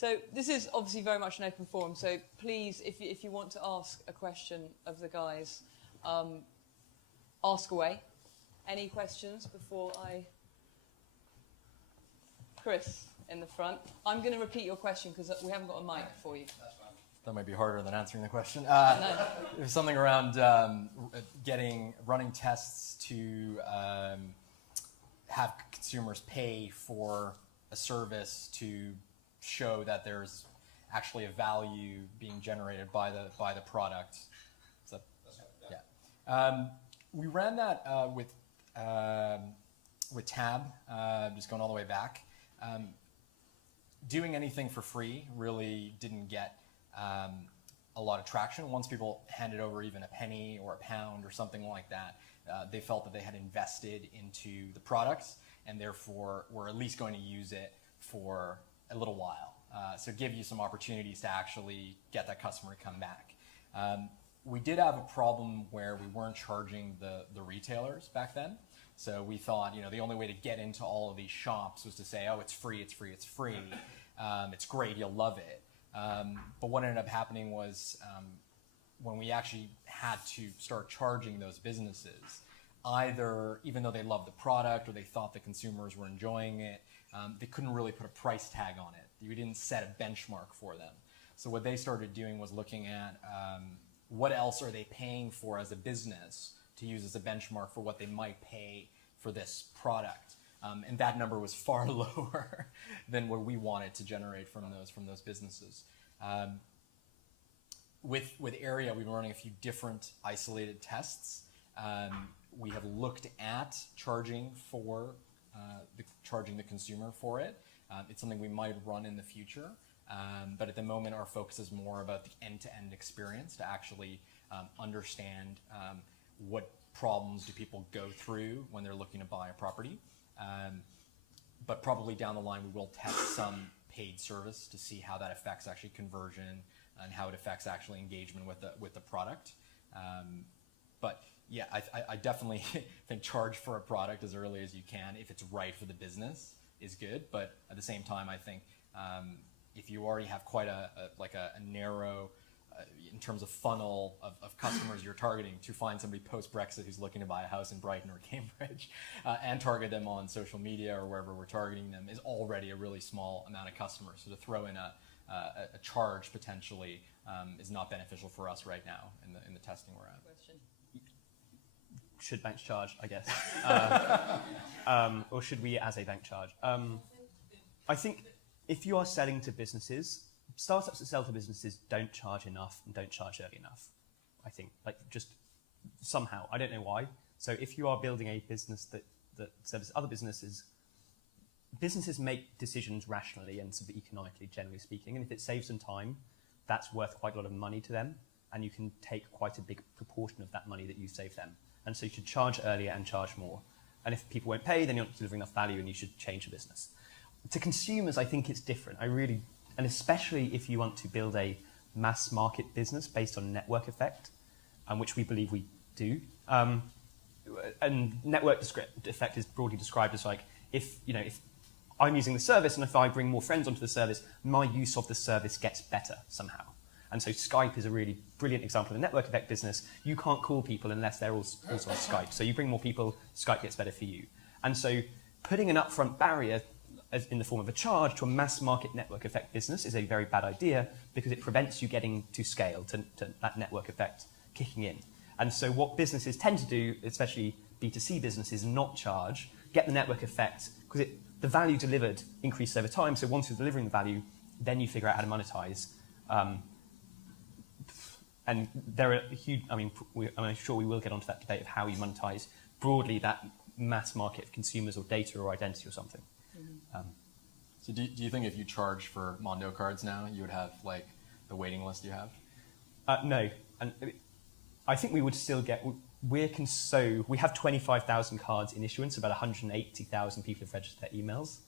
So this is obviously very much an open forum, so please, if you want to ask a question of the guys, ask away. Any questions before I... Chris, in the front. I'm going to repeat your question because we haven't got a mic for you. That's fine. That might be harder than answering the question. No. There's something around running tests to have consumers pay for a service to show that there's actually a value being generated by the product. So, yeah. We ran that with Tab, just going all the way back. Doing anything for free really didn't get a lot of traction. Once people handed over even a penny or a pound or something like that, they felt that they had invested into the products and therefore were at least going to use it for a little while. So give you some opportunities to actually get that customer to come back. We did have a problem where we weren't charging the retailers back then. So we thought, the only way to get into all of these shops was to say, oh, it's free, it's free, it's free. It's great, you'll love it. But what ended up happening was when we actually had to start charging those businesses, either even though they loved the product or they thought the consumers were enjoying it, they couldn't really put a price tag on it. We didn't set a benchmark for them. So what they started doing was looking at what else are they paying for as a business to use as a benchmark for what they might pay for this product. And that number was far lower than what we wanted to generate from those businesses. With Area, we've been running a few different isolated tests. We have looked at charging the consumer for it. It's something we might run in the future. But at the moment, our focus is more about the end-to-end experience to actually understand what problems do people go through when they're looking to buy a property. But probably down the line, we will test some paid service to see how that affects actually conversion and how it affects actually engagement with the product. But yeah, I definitely think charge for a product as early as you can if it's right for the business is good. But at the same time, I think if you already have quite a narrow in terms of funnel of customers you're targeting, to find somebody post-Brexit who's looking to buy a house in Brighton or Cambridge and target them on social media or wherever we're targeting them is already a really small amount of customers. So to throw in a charge potentially is not beneficial for us right now in the testing we're at. Question. Should banks charge, I guess? Or should we as a bank charge? I think if you are selling to businesses, startups that sell to businesses don't charge enough and don't charge early enough. I think, just somehow, I don't know why. So if you are building a business that serves other businesses make decisions rationally and sort of economically, generally speaking, and if it saves them time, that's worth quite a lot of money to them, and you can take quite a big proportion of that money that you save them. And so you should charge earlier and charge more. And if people won't pay, then you're not delivering enough value and you should change the business. To consumers, I think it's different. And especially if you want to build a mass market business based on network effect, which we believe we do. And network effect is broadly described as if I'm using the service and if I bring more friends onto the service, my use of the service gets better somehow. And so Skype is a really brilliant example of a network effect business. You can't call people unless they're also on Skype. So you bring more people, Skype gets better for you. And so putting an upfront barrier in the form of a charge to a mass market network effect business is a very bad idea because it prevents you getting to scale, to that network effect kicking in. And so what businesses tend to do, especially B2C businesses, not charge, get the network effect, because the value delivered increases over time. So once you're delivering the value, then you figure out how to monetize. And there are huge, I'm sure we will get onto that debate of how you monetize broadly that mass market of consumers or data or identity or something. So do you think if you charge for Monzo cards now, you would have the waiting list you have? No, and I think we would still get. We have 25,000 cards in issuance. About 180,000 people have registered their emails,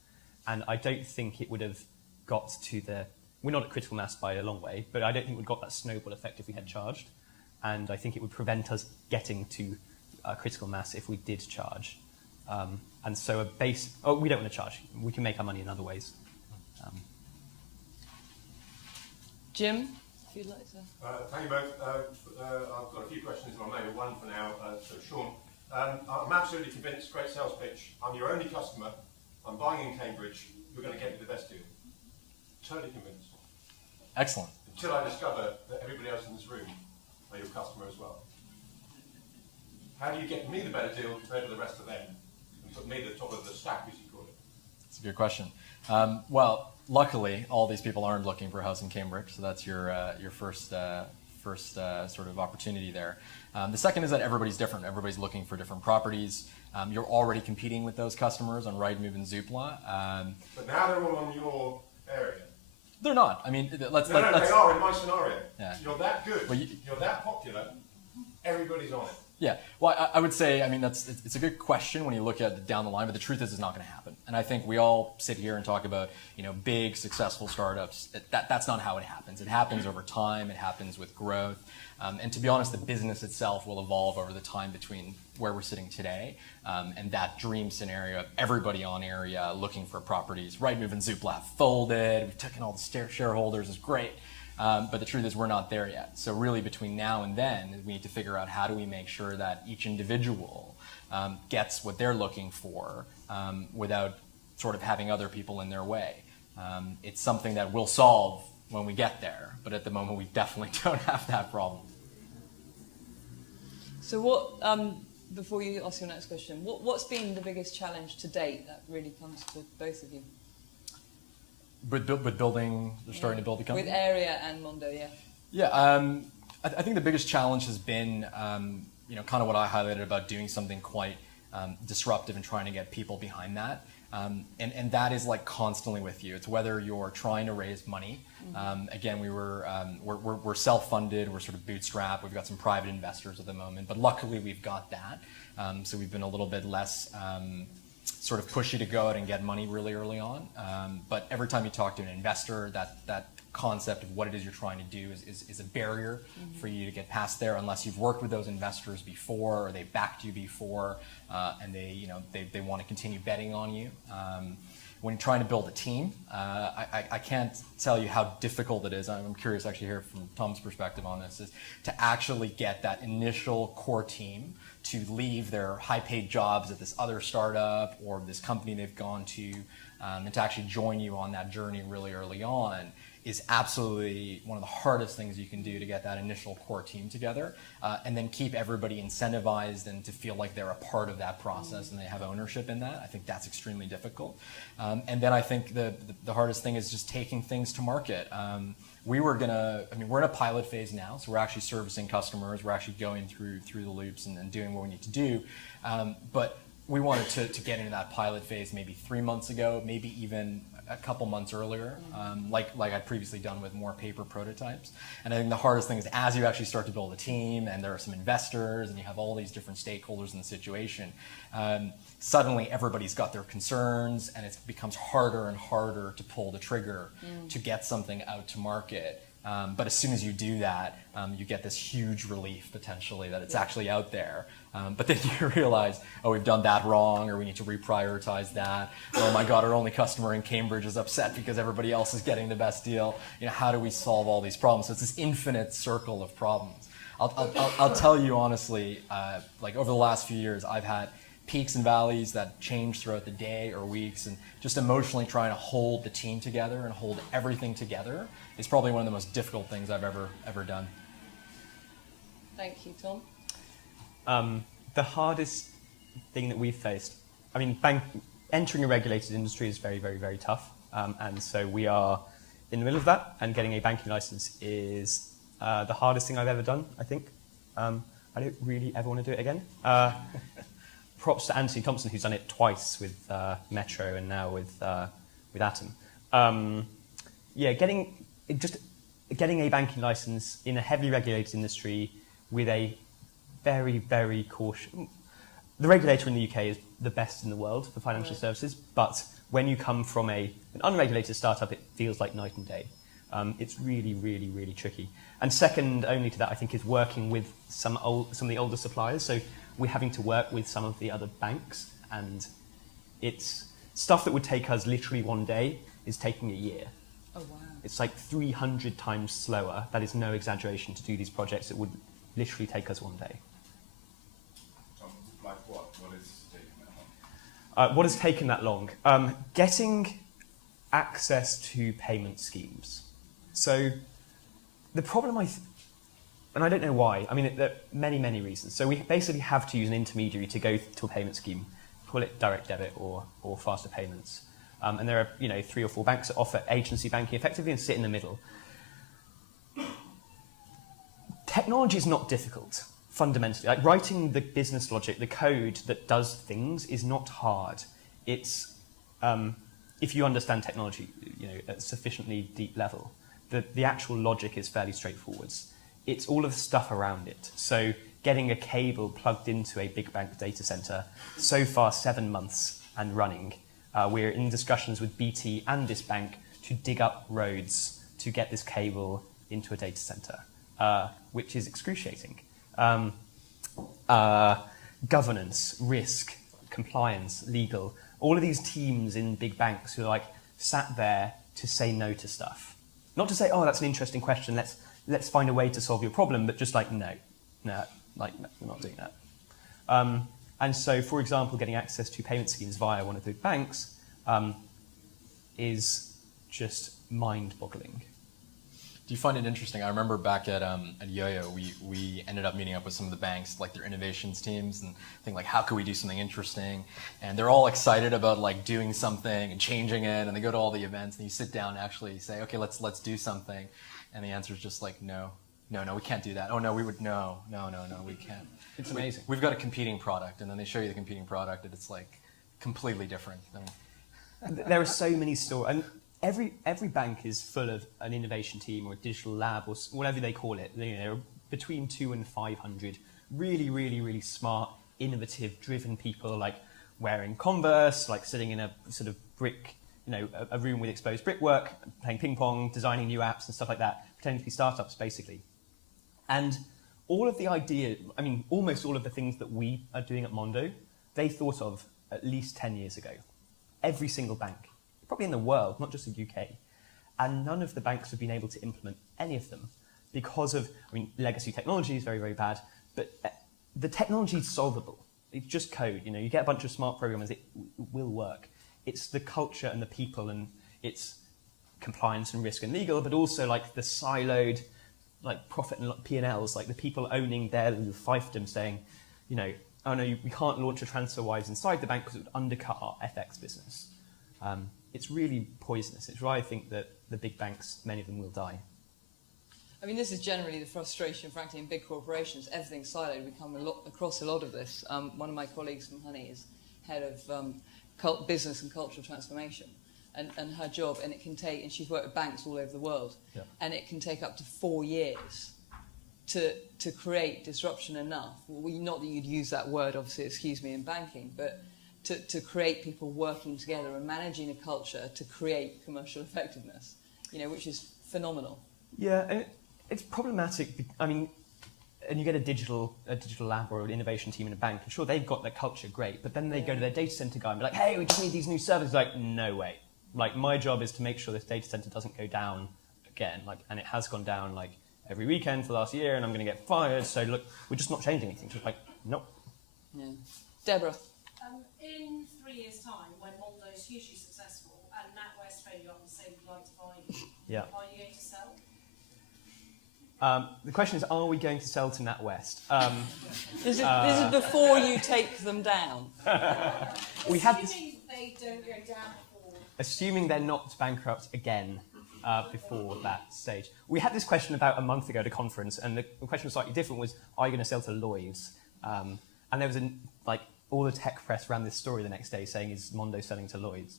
and I don't think it would have got to the. We're not at critical mass by a long way, but I don't think we'd got that snowball effect if we had charged, and I think it would prevent us getting to critical mass if we did charge. And so we don't want to charge. We can make our money in other ways. Jim, if you'd like to. Thank you both. I've got a few questions in my mind, but one for now. So Sean, I'm absolutely convinced, great sales pitch. I'm your only customer. I'm buying in Cambridge. You're going to get me the best deal. Totally convinced. Excellent. Until I discover that everybody else in this room are your customer as well. How do you get me the better deal compared to the rest of them? And put me at the top of the stack, as you call it. That's a good question. Well, luckily, all these people aren't looking for a house in Cambridge, so that's your first sort of opportunity there. The second is that everybody's different. Everybody's looking for different properties. You're already competing with those customers on Rightmove and Zoopla. But now they're all on your area. They're not. I mean, let's. No, they are in my scenario. Yeah. You're that good. Well, you're that popular. Everybody's on it. Yeah, well, I would say, I mean, it's a good question when you look at it down the line, but the truth is it's not going to happen. And I think we all sit here and talk about, big, successful startups. That's not how it happens. It happens over time. It happens with growth. And to be honest, the business itself will evolve over the time between where we're sitting today and that dream scenario of everybody on area looking for properties. Rightmove and Zoopla have folded. We've taken all the shareholders. It's great. But the truth is we're not there yet. So really between now and then, we need to figure out how do we make sure that each individual gets what they're looking for without sort of having other people in their way. It's something that we'll solve when we get there, but at the moment we definitely don't have that problem. So what, before you ask your next question, what's been the biggest challenge to date that really comes to both of you? With building, they're starting to build a company? With Area and Monzo, yeah. Yeah, I think the biggest challenge has been, kind of what I highlighted about doing something quite disruptive and trying to get people behind that. And that is like constantly with you. It's whether you're trying to raise money. Again, we're self-funded, we're sort of bootstrapped, we've got some private investors at the moment, but luckily we've got that. So we've been a little bit less sort of pushy to go out and get money really early on. But every time you talk to an investor, that concept of what it is you're trying to do is a barrier for you to get past there unless you've worked with those investors before or they backed you before and they want to continue betting on you. When you're trying to build a team, I can't tell you how difficult it is. I'm curious actually to hear from Tom's perspective on this, is to actually get that initial core team to leave their high-paid jobs at this other startup or this company they've gone to and to actually join you on that journey really early on is absolutely one of the hardest things you can do to get that initial core team together and then keep everybody incentivized and to feel like they're a part of that process and they have ownership in that. I think that's extremely difficult. And then I think the hardest thing is just taking things to market. We're in a pilot phase now, so we're actually servicing customers. We're actually going through the loops and doing what we need to do. But we wanted to get into that pilot phase maybe 3 months ago, maybe even a couple months earlier, like I'd previously done with more paper prototypes. And I think the hardest thing is as you actually start to build a team and there are some investors and you have all these different stakeholders in the situation, suddenly everybody's got their concerns and it becomes harder and harder to pull the trigger to get something out to market. But as soon as you do that, you get this huge relief potentially that it's actually out there. But then you realize, oh, we've done that wrong, or we need to reprioritize that. Or, oh my God, our only customer in Cambridge is upset because everybody else is getting the best deal. How do we solve all these problems? So it's this infinite circle of problems. I'll tell you honestly, like over the last few years, I've had peaks and valleys that change throughout the day or weeks, and just emotionally trying to hold the team together and hold everything together is probably one of the most difficult things I've ever done. Thank you, Tom. The hardest thing that we've faced, entering a regulated industry is very, very, very tough. And so we are in the middle of that, and getting a banking license is the hardest thing I've ever done, I think. I don't really ever want to do it again. Props to Anthony Thompson, who's done it twice with Metro and now with Atom. Getting a banking license in a heavily regulated industry with a very, very cautious... The regulator in the UK is the best in the world for financial services, but when you come from an unregulated startup, it feels like night and day. It's really, really, really tricky. And second only to that, I think, is working with some of the older suppliers. So we're having to work with some of the other banks, and it's stuff that would take us literally one day is taking a year. Oh wow. It's like 300 times slower. That is no exaggeration to do these projects. It would literally take us one day. Like what? What is taking that long? What has taken that long? Getting access to payment schemes. So the problem and I don't know why, I mean, there are many, many reasons. So we basically have to use an intermediary to go to a payment scheme, call it direct debit or faster payments. And there are, 3 or 4 banks that offer agency banking effectively and sit in the middle. Technology is not difficult, fundamentally. Like writing the business logic, the code that does things is not hard. It's, if you understand technology, at a sufficiently deep level, the actual logic is fairly straightforward. It's all of the stuff around it. So getting a cable plugged into a big bank data center, so far 7 months and running. We're in discussions with BT and this bank to dig up roads to get this cable into a data center, which is excruciating. Governance, risk, compliance, legal, all of these teams in big banks who are like sat there to say no to stuff. Not to say, oh, that's an interesting question, let's find a way to solve your problem, but just like, no, we're not doing that. And so, for example, getting access to payment schemes via one of the banks is just mind-boggling. Do you find it interesting? I remember back at Yo-Yo, we ended up meeting up with some of the banks, like their innovations teams, and think like, how could we do something interesting? And they're all excited about like doing something and changing it, and they go to all the events, and you sit down and actually say, okay, let's do something, and the answer is just like, no, we can't do that. Oh no, we would no, we can't. It's amazing. We've got a competing product, and then they show you the competing product, and it's like completely different. There are so many stories, and every bank is full of an innovation team or a digital lab or whatever they call it. There are between 200 and 500 really, really, really smart, innovative, driven people, like wearing Converse, like sitting in a sort of brick, a room with exposed brickwork, playing ping pong, designing new apps and stuff like that, pretending to be startups, basically. And all of the ideas, almost all of the things that we are doing at Mondo, they thought of at least 10 years ago. Every single bank, probably in the world, not just the UK. And none of the banks have been able to implement any of them because of, legacy technology is very, very bad, but the technology is solvable. It's just code, you get a bunch of smart programmers, it will work. It's the culture and the people, and it's compliance and risk and legal, but also like the siloed, like profit and P&Ls, like the people owning their little fiefdom saying, oh no, we can't launch a TransferWise inside the bank because it would undercut our FX business. It's really poisonous. It's why I think that the big banks, many of them will die. This is generally the frustration, frankly, in big corporations. Everything's siloed. We come across a lot of this. One of my colleagues from Honey is head of business and cultural transformation. And her job, and it can take, and she's worked with banks all over the world, yeah. And it can take up to 4 years to create disruption enough. Well, not that you'd use that word, obviously, excuse me, in banking, but to create people working together and managing a culture to create commercial effectiveness, which is phenomenal. Yeah, and it's problematic. And you get a digital lab or an innovation team in a bank, and sure, they've got their culture great, but then they go to their data center guy and be like, hey, we just need these new servers. Like, no way. Like, my job is to make sure this data center doesn't go down again. And it has gone down like every weekend for the last year, and I'm going to get fired. So look, we're just not changing anything. Just like, nope. Yeah. Deborah. In 3 years' time, when Mondo is hugely successful and NatWest phone you up and say we'd like to buy you, Yeah. are you going to sell? The question is, are we going to sell to NatWest? This is before you take them down. We have this, Assuming they don't go down before. assuming they're not bankrupt again before that stage. We had this question about a month ago at a conference, and the question was slightly different, was, are you going to sell to Lloyds? And there was all the tech press ran this story the next day saying, is Mondo selling to Lloyds?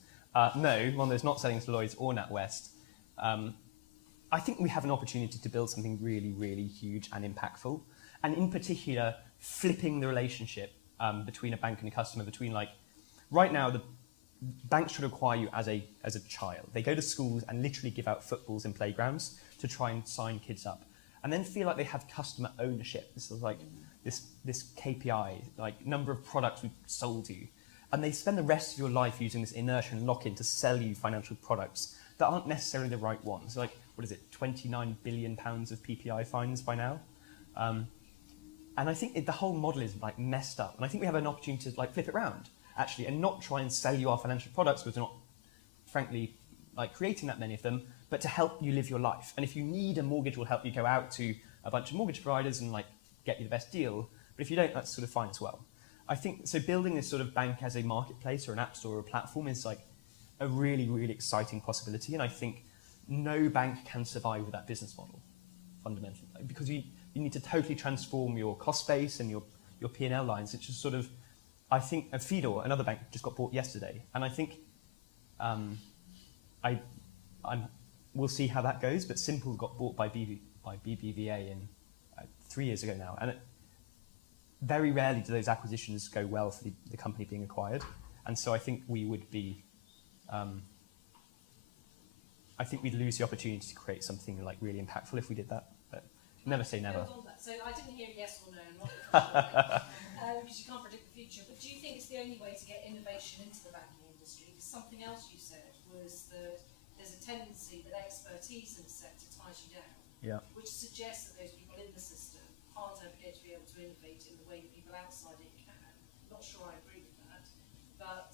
No, Mondo's not selling to Lloyds or NatWest. I think we have an opportunity to build something really, really huge and impactful. And in particular, flipping the relationship between a bank and a customer, right now, the banks try to acquire you as a child. They go to schools and literally give out footballs in playgrounds to try and sign kids up. And then feel like they have customer ownership. This is like this KPI, like number of products we've sold you. And they spend the rest of your life using this inertia and lock-in to sell you financial products that aren't necessarily the right ones. Like, what is it, 29 billion pounds of PPI fines by now? And I think the whole model is like messed up. And I think we have an opportunity to like flip it around, actually, and not try and sell you our financial products because we're not, frankly, like creating that many of them, but to help you live your life. And if you need a mortgage, we'll help you go out to a bunch of mortgage providers and like get you the best deal. But if you don't, that's sort of fine as well. I think, so building this sort of bank as a marketplace or an app store or a platform is like a really, really exciting possibility. And I think no bank can survive with that business model, fundamentally, because you need to totally transform your cost base and your P&L lines. It's just sort of, I think, Fidor, another bank, just got bought yesterday. And I think we'll see how that goes, but Simple got bought by BBVA 3 years ago now. And very rarely do those acquisitions go well for the company being acquired. And so I think we would be, I think we'd lose the opportunity to create something like really impactful if we did that. But never say never. So I didn't hear yes or no, because you can't predict the future. But do you think it's the only way to get innovation into the banking industry? Because something else you said was that there's a tendency that expertise in the sector ties you down, which suggests that those people in the system aren't ever going to be able to innovate in the way that people outside it can. I'm not sure I agree with that, but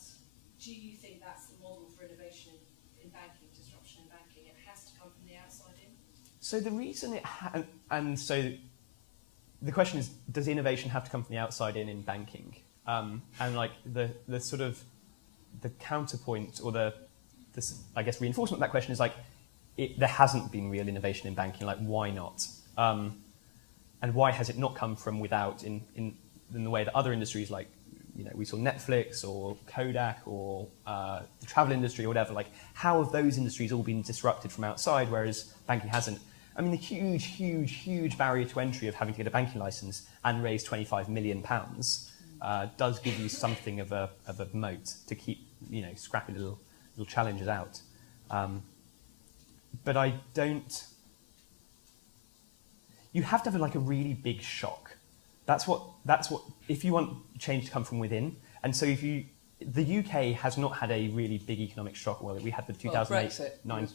do you think that's the model for innovation in banking, disruption in banking? It has to come from the outside in? So the reason and so the question is, does innovation have to come from the outside in banking? And like the sort of the counterpoint or the I guess reinforcement of that question is like, there hasn't been real innovation in banking. Like, why not? And why has it not come from without in the way that other industries, like, you know, we saw Netflix or Kodak or the travel industry or whatever, like, how have those industries all been disrupted from outside, whereas banking hasn't? I mean, the huge barrier to entry of having to get a banking license and raise £25 million does give you something of a moat to keep, you know, scrappy little challenges out. But I don't. You have to have like a really big shock. That's what. If you want change to come from within, and so the UK has not had a really big economic shock. Well, we had the 2008-9.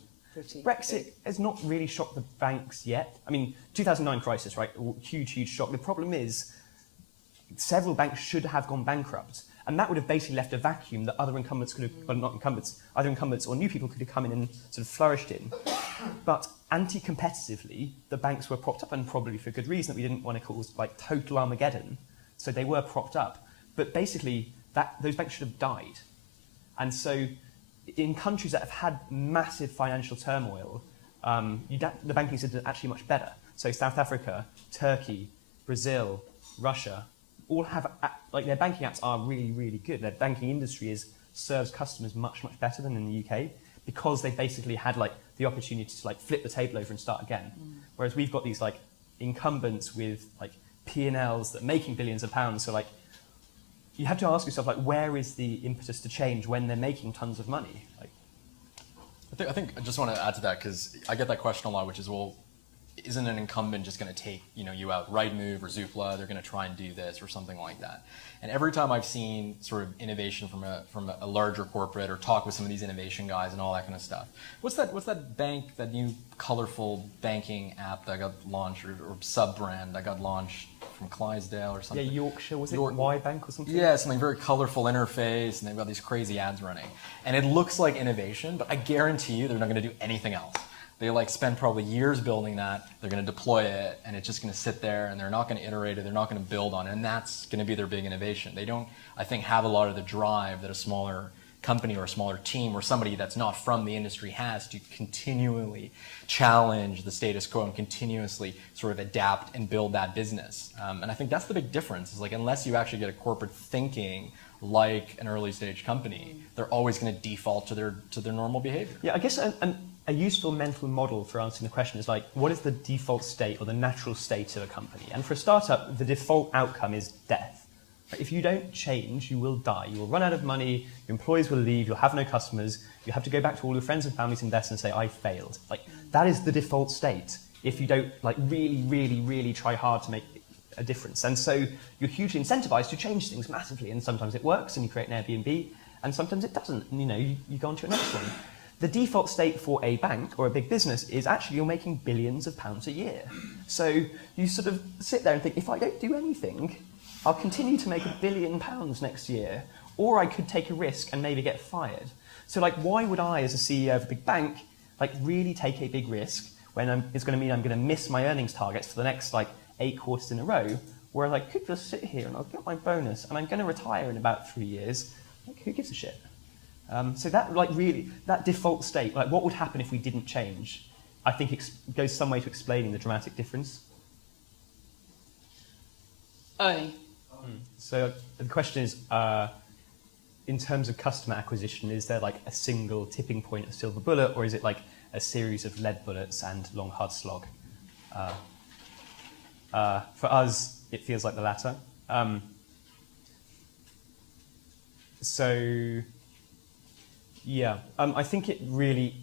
Brexit has not really shocked the banks yet. I mean, 2009 crisis, right? Huge shock. The problem is, several banks should have gone bankrupt, and that would have basically left a vacuum that other incumbents could have, well, not incumbents, other incumbents or new people could have come in and sort of flourished in. But anti-competitively, the banks were propped up, and probably for good reason, that we didn't want to cause like total Armageddon. So they were propped up. But basically, those banks should have died. And so in countries that have had massive financial turmoil, the banking system is actually much better. So South Africa, Turkey, Brazil, Russia, all have, like, their banking apps are really good. Their banking industry serves customers much better than in the UK, because they basically had like the opportunity to like flip the table over and start again. Whereas we've got these like incumbents with like P&Ls that are making billions of pounds. So like, you have to ask yourself, like, where is the impetus to change when they're making tons of money? Like, I think I just want to add to that, because I get that question a lot, which is, well, isn't an incumbent just going to take you out? Rightmove or Zoopla, they're going to try and do this or something like that. And every time I've seen sort of innovation from a larger corporate, or talk with some of these innovation guys and all that kind of stuff, what's that bank, that new colorful banking app that got launched, or sub-brand that got launched from Clydesdale or something? Yeah, Yorkshire, was it Y Bank or something? Yeah, something very colorful interface, and they've got these crazy ads running. And it looks like innovation, but I guarantee you they're not going to do anything else. They like spend probably years building that. They're going to deploy it, and it's just going to sit there, and they're not going to iterate it. They're not going to build on it, and that's going to be their big innovation. They don't, I think, have a lot of the drive that a smaller company or a smaller team or somebody that's not from the industry has to continually challenge the status quo and continuously sort of adapt and build that business. And I think that's the big difference. Is like, unless you actually get a corporate thinking like an early stage company, they're always going to default to their normal behavior. Yeah, I guess a useful mental model for answering the question is like, what is the default state or the natural state of a company? And for a startup, the default outcome is death. If you don't change, you will die. You will run out of money, your employees will leave, you'll have no customers, you have to go back to all your friends and family's investors and say, I failed. Like, that is the default state if you don't like really try hard to make a difference. And so you're hugely incentivized to change things massively, and sometimes it works and you create an Airbnb, and sometimes it doesn't, and you go on to your next one. the default state for a bank or a big business is actually you're making billions of pounds a year. So you sort of sit there and think, if I don't do anything, I'll continue to make £1 billion next year, or I could take a risk and maybe get fired. So like, why would I, as a CEO of a big bank, like really take a big risk when it's going to mean I'm going to miss my earnings targets for the next like 8 quarters in a row, whereas I could just sit here and I'll get my bonus and I'm going to retire in about 3 years. Like, who gives a shit? So that like really, that default state, like what would happen if we didn't change, I think goes some way to explaining the dramatic difference. Ernie. So the question is, in terms of customer acquisition, is there like a single tipping point, a silver bullet, or is it like a series of lead bullets and long hard slog? For us, it feels like the latter. So yeah, I think it really.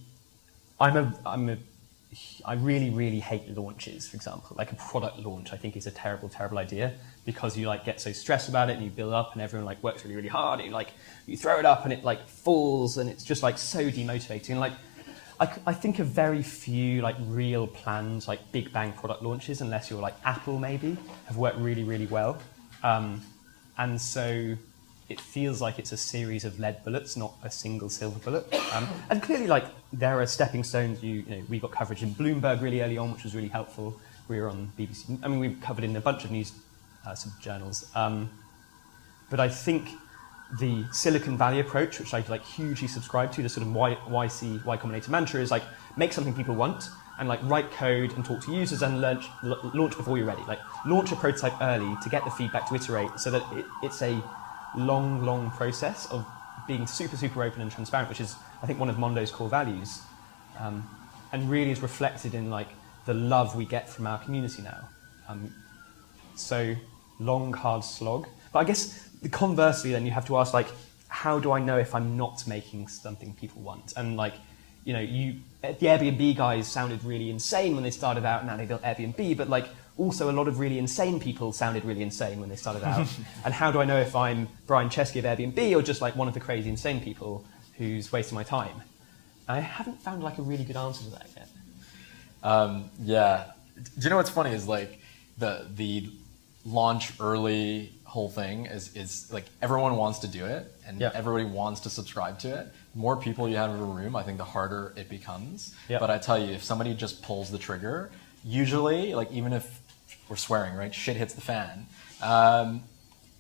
I really hate launches. For example, like a product launch, I think is a terrible idea, because you like get so stressed about it and you build up and everyone like works really hard. And you throw it up and it like falls and it's just like so demotivating. Like I think of very few like real planned like big bang product launches, unless you're like Apple maybe, have worked really well. And so it feels like it's a series of lead bullets, not a single silver bullet. And clearly, like there are stepping stones. You know, we got coverage in Bloomberg really early on, which was really helpful. We were on BBC. I mean, we covered in a bunch of news journals. But I think the Silicon Valley approach, which I like hugely subscribe to, the sort of Y Combinator mantra, is like make something people want and like write code and talk to users and launch before you're ready. Like launch a prototype early to get the feedback to iterate, so that it's a long process of being super open and transparent, which is, I think, one of Mondo's core values, and really is reflected in like the love we get from our community now. So long, hard slog. But I guess conversely, then you have to ask, like, how do I know if I'm not making something people want? And like, you know, the Airbnb guys sounded really insane when they started out, and now they built Airbnb, but like, also a lot of really insane people sounded really insane when they started out. And how do I know if I'm Brian Chesky of Airbnb or just like one of the crazy insane people who's wasting my time? I haven't found like a really good answer to that yet. Yeah. Do you know what's funny is like the launch early whole thing is like everyone wants to do it and everybody wants to subscribe to it. The more people you have in a room, I think the harder it becomes. Yep. But I tell you, if somebody just pulls the trigger, usually, like even if we're swearing, right, shit hits the fan,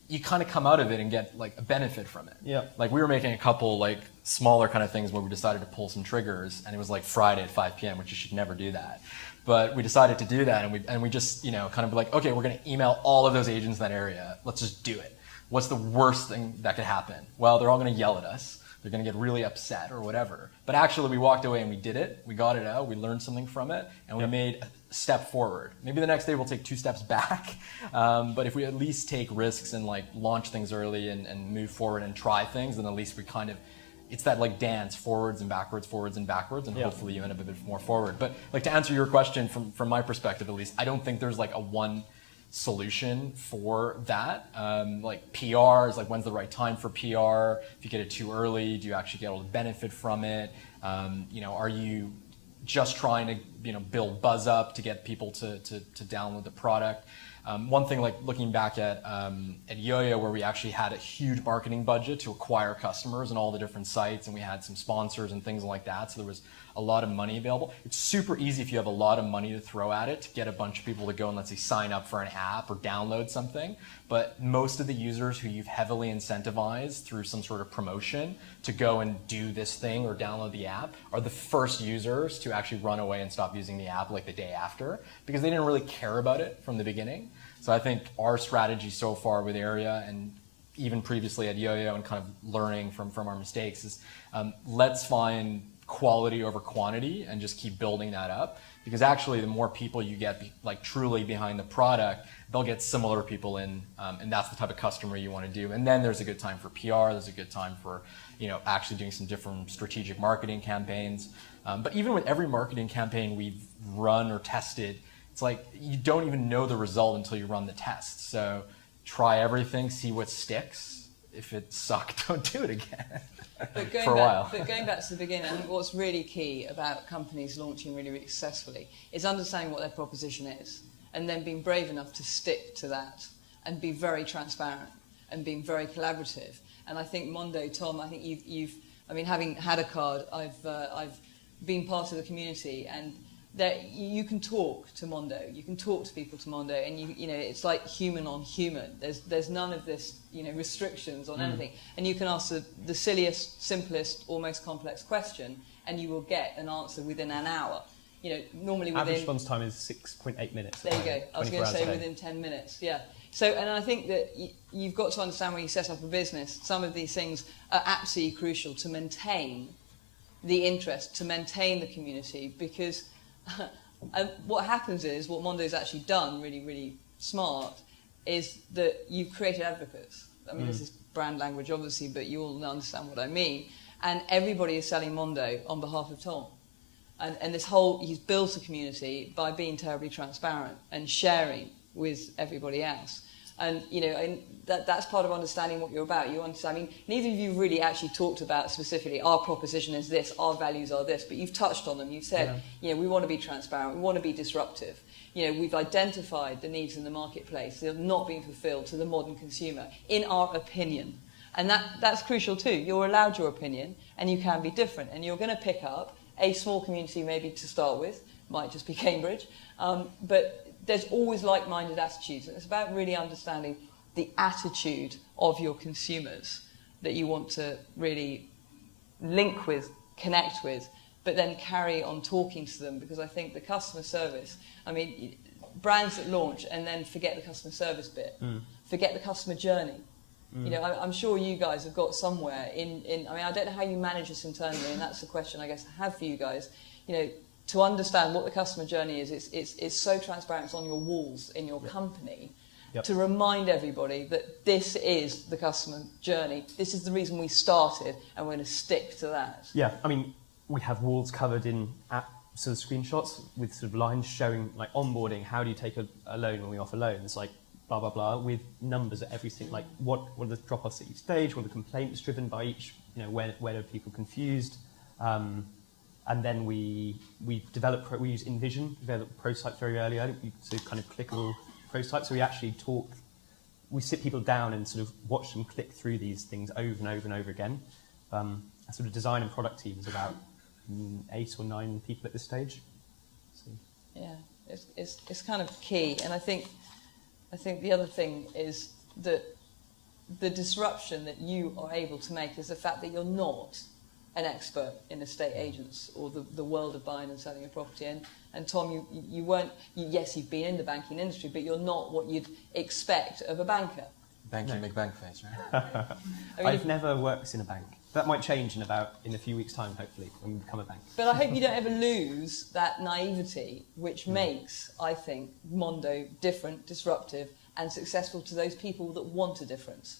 you kind of come out of it and get like a benefit from it. Yeah. Like we were making a couple like smaller kind of things where we decided to pull some triggers, and it was like Friday at 5 p.m., which you should never do that. But we decided to do that, and we just, you know, kind of be like, okay, we're going to email all of those agents in that area. Let's just do it. What's the worst thing that could happen? Well, they're all going to yell at us. They're going to get really upset or whatever. But actually, we walked away and we did it. We got it out. We learned something from it, and we made a step forward. Maybe the next day we'll take 2 steps back. But if we at least take risks and like launch things early and move forward and try things, then at least we kind of, it's that like dance forwards and backwards, and hopefully you end up a bit more forward. But like to answer your question from my perspective at least, I don't think there's like a one solution for that. Like PR is like, when's the right time for PR? If you get it too early, do you actually get all the benefit from it? You know, are you just trying to, you know, build buzz up to get people to download the product? One thing, like looking back at Yo-Yo, where we actually had a huge marketing budget to acquire customers and all the different sites, and we had some sponsors and things like that, so there was a lot of money available. It's super easy if you have a lot of money to throw at it to get a bunch of people to go and, let's say, sign up for an app or download something. But most of the users who you've heavily incentivized through some sort of promotion to go and do this thing or download the app are the first users to actually run away and stop using the app like the day after, because they didn't really care about it from the beginning. So I think our strategy so far with Area, and even previously at Yo-Yo, and kind of learning from our mistakes, is let's find quality over quantity and just keep building that up, because actually the more people you get like truly behind the product, they'll get similar people in, and that's the type of customer you want to do. And then there's a good time for PR, there's a good time for, you know, actually doing some different strategic marketing campaigns. But even with every marketing campaign we've run or tested, it's like you don't even know the result until you run the test. So try everything, see what sticks. If it sucked, don't do it again. But going for a back, while. But going back to the beginning, I think what's really key about companies launching really, really successfully is understanding what their proposition is and then being brave enough to stick to that and be very transparent and being very collaborative. And I think Mondo, Tom, I think I mean, having had a card, I've been part of the community, and you can talk to Mondo, you can talk to people to Mondo, and you know it's like human on human. There's none of this restrictions on anything, and you can ask the silliest, simplest, almost complex question, and you will get an answer within an hour. Normally within average response time is 6.8 minutes. There you go. I was going to say within 10 minutes. Yeah. So, and I think that you've got to understand when you set up a business, some of these things are absolutely crucial to maintain the interest, to maintain the community, because what happens is, what Mondo's actually done really, really smart, is that you've created advocates. I mean, this is brand language, obviously, but you all understand what I mean. And everybody is selling Mondo on behalf of Tom. And he's built a community by being terribly transparent and sharing with everybody else. And, that's part of understanding what you're about. You understand, I mean, neither of you really actually talked about specifically, our proposition is this, our values are this, but you've touched on them. You've said, we want to be transparent, we want to be disruptive. We've identified the needs in the marketplace that have not been fulfilled to the modern consumer, in our opinion. And that's crucial too. You're allowed your opinion, and you can be different. And you're going to pick up a small community maybe to start with, might just be Cambridge, but there's always like-minded attitudes, and it's about really understanding the attitude of your consumers that you want to really link with, connect with, but then carry on talking to them, because I think the customer service, I mean, brands that launch and then forget the customer service bit, forget the customer journey. I'm sure you guys have got somewhere I mean, I don't know how you manage this internally, and that's the question I guess I have for you guys. To understand what the customer journey is, it's so transparent, it's on your walls in your company, to remind everybody that this is the customer journey, this is the reason we started, and we're going to stick to that. Yeah, I mean, we have walls covered in app sort of screenshots with sort of lines showing like onboarding, how do you take a loan when we offer loans, like blah, blah, blah, with numbers at everything, like what are the drop-offs at each stage, what are the complaints driven by each, where are people confused. And then we use InVision, develop prototypes very early, so kind of clickable prototypes. So we actually we sit people down and sort of watch them click through these things over and over and over again. A sort of design and product team is about 8 or 9 people at this stage. So. Yeah, it's kind of key, and I think the other thing is that the disruption that you are able to make is the fact that you're not an expert in estate agents or the world of buying and selling a property. And Tom, you weren't, yes, you've been in the banking industry, but you're not what you'd expect of a banker. Banking, make bank face, right? I mean, I've never worked in a bank. That might change in a few weeks' time, hopefully, when we become a bank. But I hope you don't ever lose that naivety, which makes, I think, Mondo different, disruptive, and successful to those people that want a difference.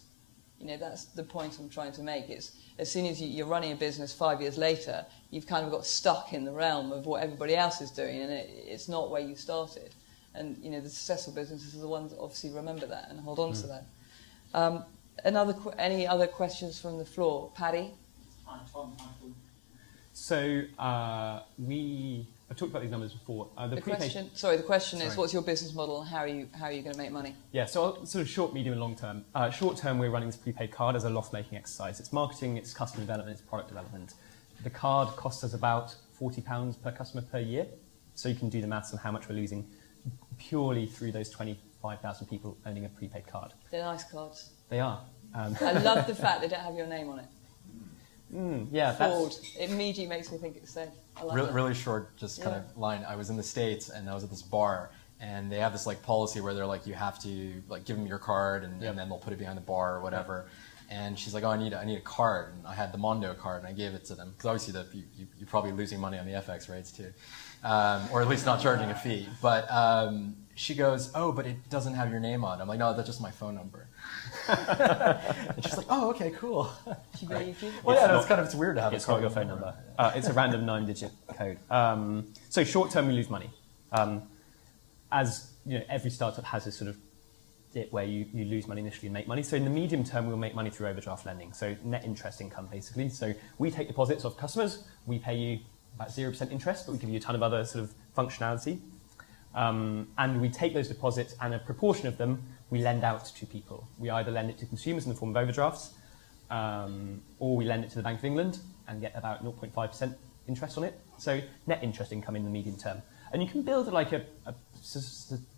That's the point I'm trying to make. It's as soon as you're running a business 5 years later, you've kind of got stuck in the realm of what everybody else is doing, and it's not where you started. And the successful businesses are the ones that obviously remember that and hold on to that. Any other questions from the floor? Paddy? Hi, Tom, Michael. So I've talked about these numbers before. The question is, what's your business model and how are you going to make money? Yeah, so sort of short, medium, and long term. Short term, we're running this prepaid card as a loss-making exercise. It's marketing, it's customer development, it's product development. The card costs us about £40 per customer per year. So you can do the maths on how much we're losing purely through those 25,000 people owning a prepaid card. They're nice cards. They are. I love the fact they don't have your name on it. Yeah, Fraud. It immediately makes me think it's safe. I love that. Really short, kind of line. I was in the States and I was at this bar, and they have this policy where they're like, you have to give them your card, and then they'll put it behind the bar or whatever. And she's like, oh, I need a card, and I had the Mondo card, and I gave it to them because obviously you're probably losing money on the FX rates too, or at least not charging a fee. But she goes, oh, but it doesn't have your name on it. I'm like, no, that's just my phone number. And she's like, oh, okay, cool. She believed you? Well, yeah, it's weird to have it's not your phone number. It's a random 9-digit code. So short term, we lose money. As every startup has this sort of dip where you lose money initially and make money. So in the medium term, we'll make money through overdraft lending, so net interest income basically. So we take deposits off customers, we pay you about 0% interest, but we give you a ton of other sort of functionality. And we take those deposits and a proportion of them we lend out to people. We either lend it to consumers in the form of overdrafts, or we lend it to the Bank of England and get about 0.5% interest on it. So net interest income in the medium term. And you can build like a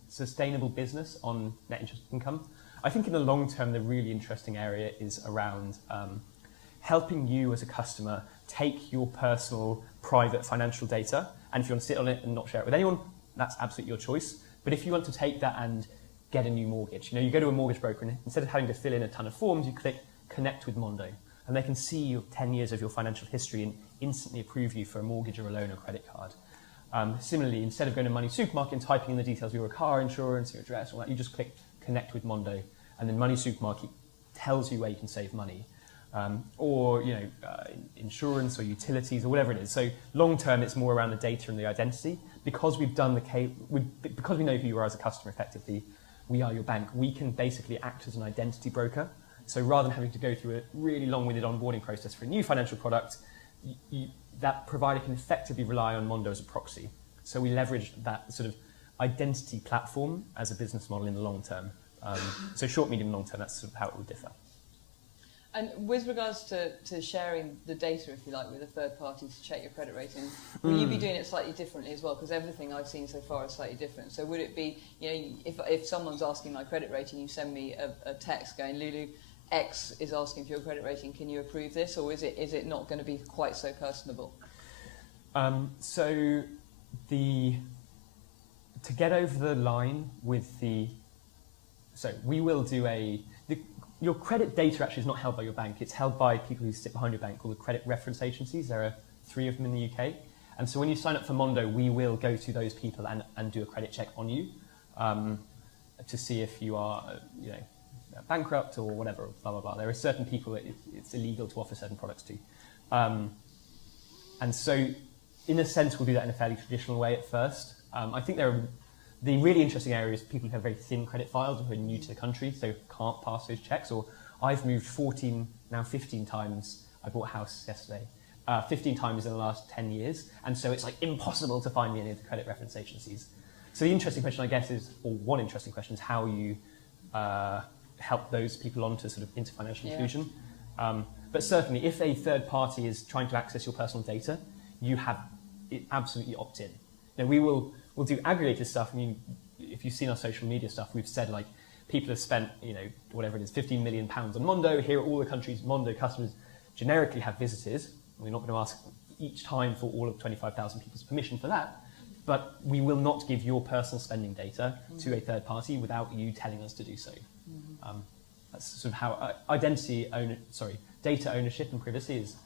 sustainable business on net interest income. I think in the long term, the really interesting area is around helping you as a customer take your personal, private financial data, and if you want to sit on it and not share it with anyone, that's absolutely your choice. But if you want to take that and get a new mortgage, you go to a mortgage broker and instead of having to fill in a ton of forms, you click Connect with Monzo, and they can see your 10 years of your financial history and instantly approve you for a mortgage or a loan or credit card. Similarly, instead of going to Money Supermarket and typing in the details of your car insurance, your address, all that, you just click Connect with Monzo, and then Money Supermarket tells you where you can save money, or insurance or utilities or whatever it is. So long term, it's more around the data and the identity. Because we've done because we know who you are as a customer effectively, we are your bank. We can basically act as an identity broker. So rather than having to go through a really long-winded onboarding process for a new financial product, that provider can effectively rely on Monzo as a proxy. So we leverage that sort of identity platform as a business model in the long term. So short, medium, long term, that's sort of how it would differ. And with regards to sharing the data, if you like, with a third party to check your credit rating, will you be doing it slightly differently as well? Because everything I've seen so far is slightly different. So would it be, if someone's asking my credit rating, you send me a text going, Lulu, X is asking for your credit rating, can you approve this? Or is it not going to be quite so personable? To get over the line with we will do your credit data actually is not held by your bank. It's held by people who sit behind your bank called the credit reference agencies. There are 3 of them in the UK. And so when you sign up for Monzo, we will go to those people and do a credit check on you to see if you are bankrupt or whatever, blah, blah, blah. There are certain people that it's illegal to offer certain products to. And so in a sense, we'll do that in a fairly traditional way at first. I think the really interesting area is people who have very thin credit files or who are new to the country, so can't pass those checks. Or I've moved 15 times. I bought a house yesterday. 15 times in the last 10 years. And so it's like impossible to find me any of the credit reference agencies. So the interesting question, I guess, one interesting question is how you help those people on to sort of into financial inclusion. But certainly, if a third party is trying to access your personal data, you have it absolutely opt in. We'll do aggregated stuff. I mean, if you've seen our social media stuff, we've said like people have spent, whatever it is, £15 million on Monzo. Here are all the countries Monzo customers generically have visited. We're not going to ask each time for all of 25,000 people's permission for that. But we will not give your personal spending data to a third party without you telling us to do so. That's sort of how data ownership and privacy is,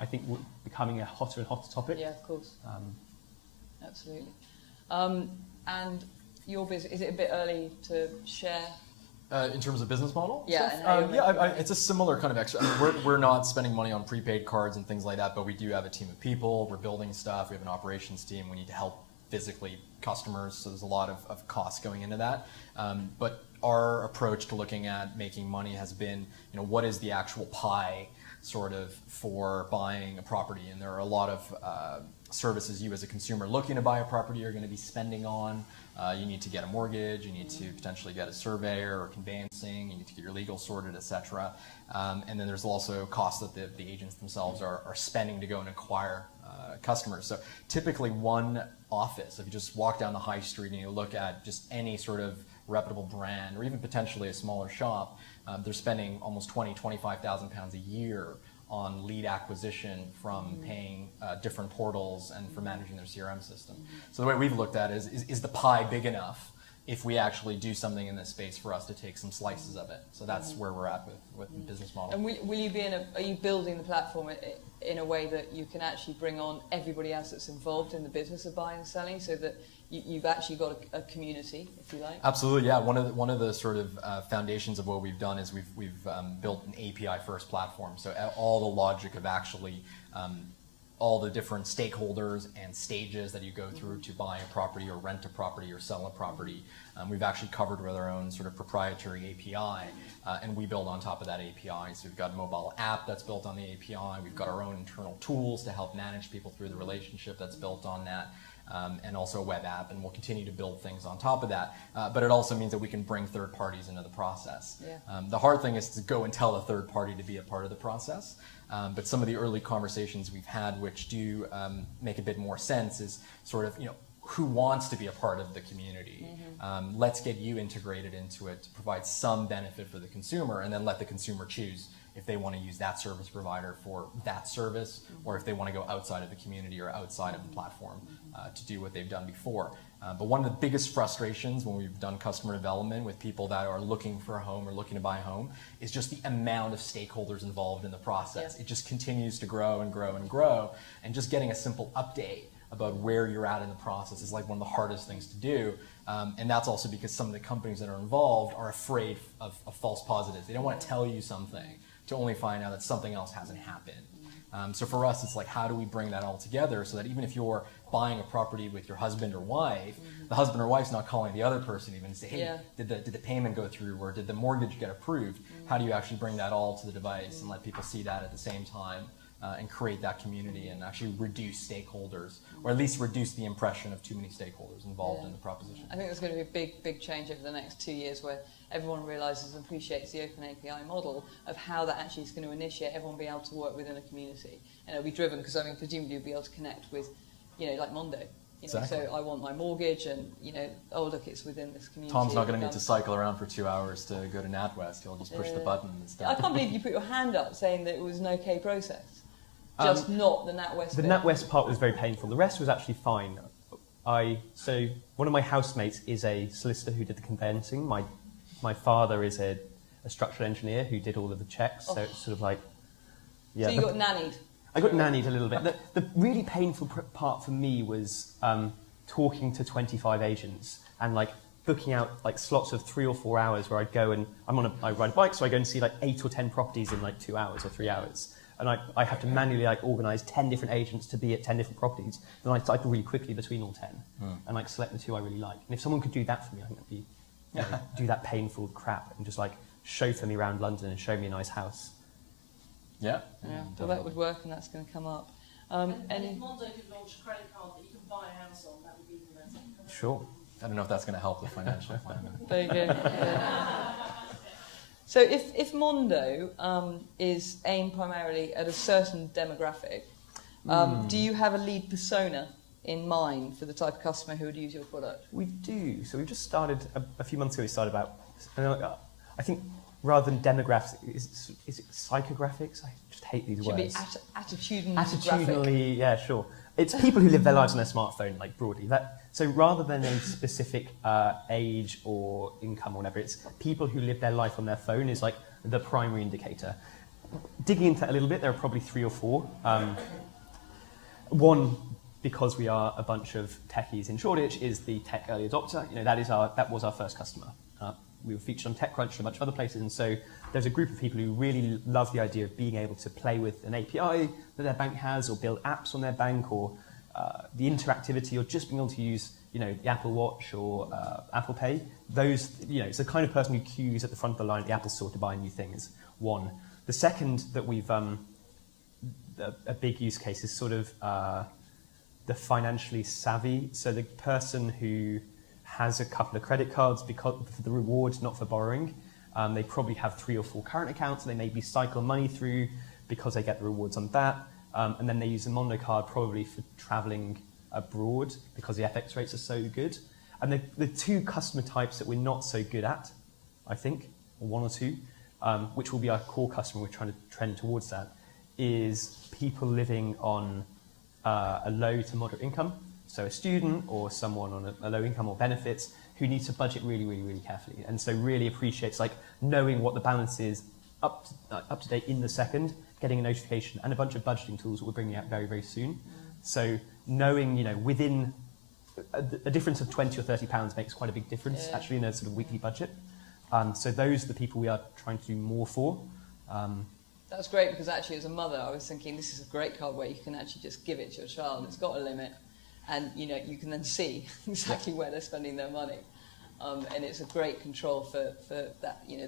I think, becoming a hotter and hotter topic. Yeah, of course. Absolutely. And your business, is it a bit early to share? In terms of business model? Yeah. It's a similar kind of extra. I mean, we're not spending money on prepaid cards and things like that, but we do have a team of people. We're building stuff. We have an operations team. We need to help physically customers, so there's a lot of costs going into that. But our approach to looking at making money has been, what is the actual pie sort of for buying a property? And there are a lot of services you as a consumer looking to buy a property are going to be spending on. You need to get a mortgage, you need to potentially get a surveyor or conveyancing, you need to get your legal sorted, etc. And then there's also costs that the agents themselves are spending to go and acquire customers. So typically one office, if you just walk down the high street and you look at just any sort of reputable brand or even potentially a smaller shop, they're spending almost £20,000-25,000 a year on lead acquisition from paying different portals and for managing their CRM system. So the way we've looked at it is the pie big enough if we actually do something in this space for us to take some slices of it? So that's where we're at with the business model. And will you be are you building the platform in a way that you can actually bring on everybody else that's involved in the business of buying and selling, so that you've actually got a community, if you like? Absolutely, yeah. One of the sort of foundations of what we've done is we've built an API first platform. So all the logic of actually all the different stakeholders and stages that you go through to buy a property or rent a property or sell a property. We've actually covered with our own sort of proprietary API, and we build on top of that API. So we've got a mobile app that's built on the API. We've got our own internal tools to help manage people through the relationship that's built on that. And also a web app, and we'll continue to build things on top of that. But it also means that we can bring third parties into the process. Yeah. The hard thing is to go and tell a third party to be a part of the process. But some of the early conversations we've had, which do make a bit more sense, is sort of, who wants to be a part of the community? Let's get you integrated into it to provide some benefit for the consumer, and then let the consumer choose if they want to use that service provider for that service, or if they want to go outside of the community or outside of the platform to do what they've done before. But one of the biggest frustrations when we've done customer development with people that are looking for a home or looking to buy a home is just the amount of stakeholders involved in the process. Yeah. It just continues to grow and grow and grow, and just getting a simple update about where you're at in the process is like one of the hardest things to do. And that's also because some of the companies that are involved are afraid of false positives. They don't want to tell you something to only find out that something else hasn't happened. So for us, it's like, how do we bring that all together so that even if you're buying a property with your husband or wife, the husband or wife's not calling the other person even to say, hey, Yeah. did the payment go through, or did the mortgage get approved? How do you actually bring that all to the device and let people see that at the same time, and create that community and actually reduce stakeholders, or at least reduce the impression of too many stakeholders involved in the proposition? I think there's going to be a big change over the next 2 years where everyone realises and appreciates the open API model of how that actually is going to initiate everyone being able to work within a community. And it'll be driven, because presumably you'll be able to connect with, like Monzo. Exactly. So I want my mortgage, and oh look, it's within this community. Tom's not going to need to cycle around for 2 hours to go to NatWest. He'll just push the button and stuff. I can't believe you put your hand up saying that it was an okay process. Just not the NatWest The bit. NatWest part was very painful. The rest was actually fine. So one of my housemates is a solicitor who did the conveyancing. My father is a structural engineer who did all of the checks. So it's sort of like, yeah. So you got nannied. I got nannied a little bit. The really painful part for me was talking to 25 agents and booking out slots of 3 or 4 hours where I'd go and I ride a bike, so I go and see 8 or 10 properties in 2 hours or 3 hours. And I have to manually organise 10 different agents to be at 10 different properties. Then I cycle really quickly between all 10 and select the 2 I really like. And if someone could do that for me, I think that'd be do that painful crap and just chauffeur me around London and show me a nice house. Yeah. Well, that would work, and that's going to come up. And if Monzo could launch a credit card that you can buy a house on, that would be even better. Sure. I don't know if that's going to help the financial plan. There you go. So if Mondo is aimed primarily at a certain demographic, do you have a lead persona in mind for the type of customer who would use your product? We do. So we've just started, a few months ago, we started about, I think rather than demographics, is it psychographics? I just hate these Should words. be attitudinal. Attitudinally, yeah, sure. It's people who live their lives on their smartphone, broadly. So rather than a specific age or income or whatever, it's people who live their life on their phone is the primary indicator. Digging into that a little bit, there are probably 3 or 4. One, because we are a bunch of techies in Shoreditch, is the tech early adopter. That was our first customer. We were featured on TechCrunch and a bunch of other places, and so there's a group of people who really love the idea of being able to play with an API that their bank has, or build apps on their bank, or the interactivity, or just being able to use the Apple Watch or Apple Pay. Those, it's the kind of person who queues at the front of the line at the Apple Store to buy new things. One. The second that we've a big use case is sort of the financially savvy. So the person who has a couple of credit cards because for the rewards, not for borrowing. They probably have 3 or 4 current accounts, and they maybe cycle money through because they get the rewards on that. And then they use a Mondo card probably for traveling abroad because the FX rates are so good. And the 2 customer types that we're not so good at, I think, or 1 or 2, which will be our core customer, we're trying to trend towards that, is people living on a low to moderate income. So a student or someone on a low income or benefits who needs to budget really, really, really carefully. And so really appreciates knowing what the balance is up to date in the second, getting a notification, and a bunch of budgeting tools that we're bringing out very, very soon. So knowing, within a difference of 20 or 30 pounds makes quite a big difference actually in a sort of weekly budget. So those are the people we are trying to do more for. That's great, because actually as a mother I was thinking this is a great card where you can actually just give it to your child. It's got a limit, and you can then see exactly where they're spending their money, and it's a great control for that